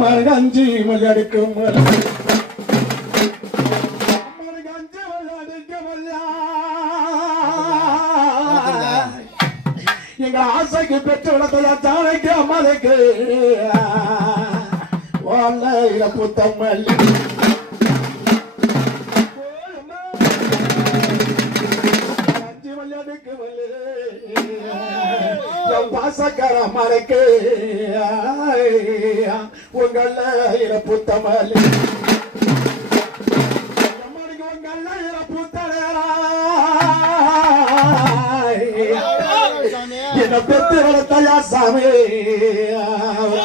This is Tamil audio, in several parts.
மரகஞ்சி மல்லடிக்கும் மரகஞ்சி மல்லடுக்கும் எங்க ஆசைக்கு பெற்றோட வளர்த்த அம்மாளுக்கு. வாழ இழப்பு தம்மல்லி பாசக்கார மறைக்கு உங்கள இறப்பு தமலி. அம்மனுக்கு உங்கள இறப்பு என்ன பெத்து வளர்த்தையா சாமி?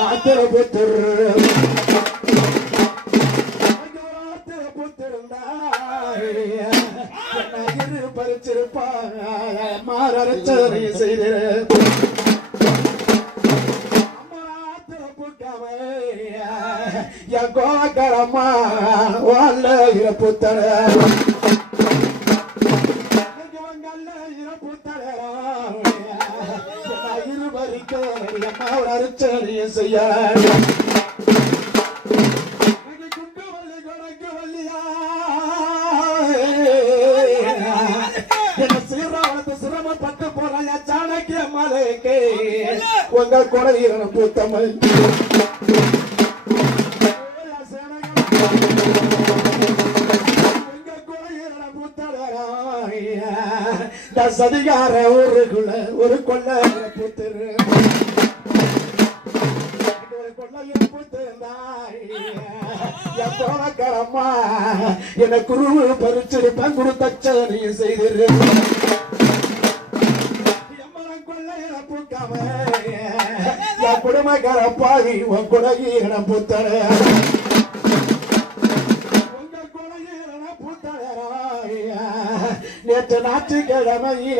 ஆத்திர புத்தர் பறிச்சிருப்பா மாறச்சனை செய்திரு. என் கோவக்கரம்மா வாழ்ல இறப்புத்தர இருவருக்கு செய்ய சிரமப்பட்டு போறாயா சாணக்கிய மலைக்கு உங்க குறையிறன பூத்தமல் சதிகார ஊருக்குள்ள ஒரு கொள்ள பூத்துரு. ஒரு கொள்ளையில பூத்திருந்தாய். என குருவு பறிச்சிருப்பேன் கொடுத்த நீ செய்திரு. என் குடும்பக்கார பாவி உன் குடகீர புத்தர ஞாயிற்றுக்கிழமையில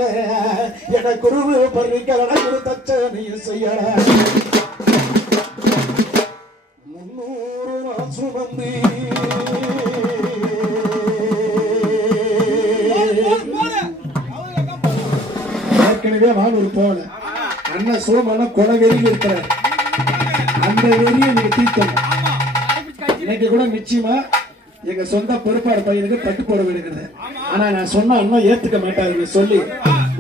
என குருவு பறிக்கிறன கொடுத்த நீ செய்யற முன்னூறு நாள் சுமந்தி. ஏற்கனவே வானூர் போல. அண்ணன் சோமண்ண கொலை வெறியில் இருக்கிறார். அந்த வெறியை நீங்க தீர்க்கணும் இன்னைக்கு கூட நிச்சயமா எங்க சொந்த பொறுப்பாளர் பையனுக்கு பட்டு போட வேணுங்கிறது ஆனா நான் சொன்ன அண்ணன் ஏத்துக்க மாட்டாருன்னு சொல்லி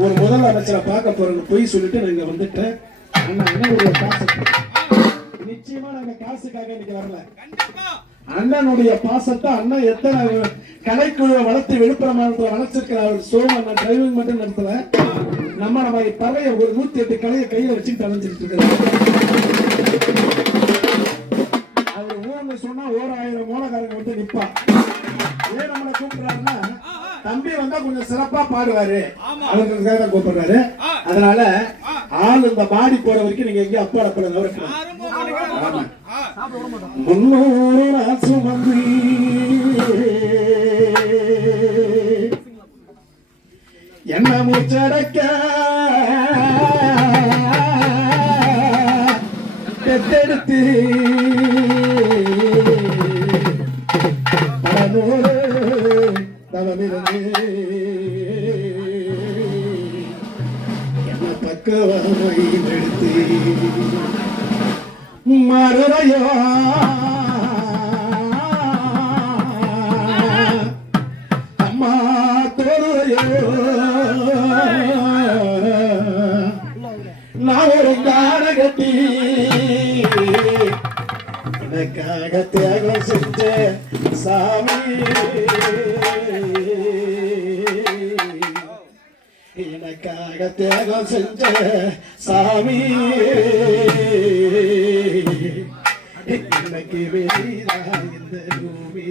ஒரு முதல் அமைச்சரை பார்க்க போறேன்னு பொய் சொல்லிட்டு நான் இங்க வந்துட்டேன். அண்ணன் அண்ணனுடைய பாசத்தை நிச்சயமா நாங்க காசுக்காக இன்னைக்கு வரல. அண்ணனுடைய பாசத்தை அண்ணன் எத்தனை கலைக்குழுவை வளர்த்து விழுப்புரம் மாவட்டத்தில் வளர்ச்சிருக்கிற அவர் சோம அண்ணன் டிரைவிங் மட்டும் நடத்தல. நம்ம நம்ம பறைய ஒரு நூத்தி எட்டு கலையை கையில வச்சுட்டு அலைஞ்சிட்டு இருக்கிறார் ஊர்னு சொன்னா ஓராயிரம் மோனக்காரங்க வந்து நிப்பா. ஏன் நம்மளை கூப்பிடுறாருன்னா தம்பி வந்தா கொஞ்சம் சிறப்பா பாடுவாரு. அவங்களுக்காக தான் கூப்பிடுறாரு. அதனால ஆள் இந்த பாடி போற வரைக்கும் நீங்க எங்கேயும் அப்பாட ஆமா. முன்னூறு நாள் சுமந்தி என்ன மூச்சடக்க? பெத்தெடுத்து தவமிருந்து என்ன பக்கவாய் எடுத்து மறுரையோ அம்மா தோறையோ நான் ஒரு கார கட்டி. எனக்காக தியாகம் செஞ்ச சாமி. தியாகம் செஞ்ச சாமி. எனக்கு வெளியா இந்த பூமி.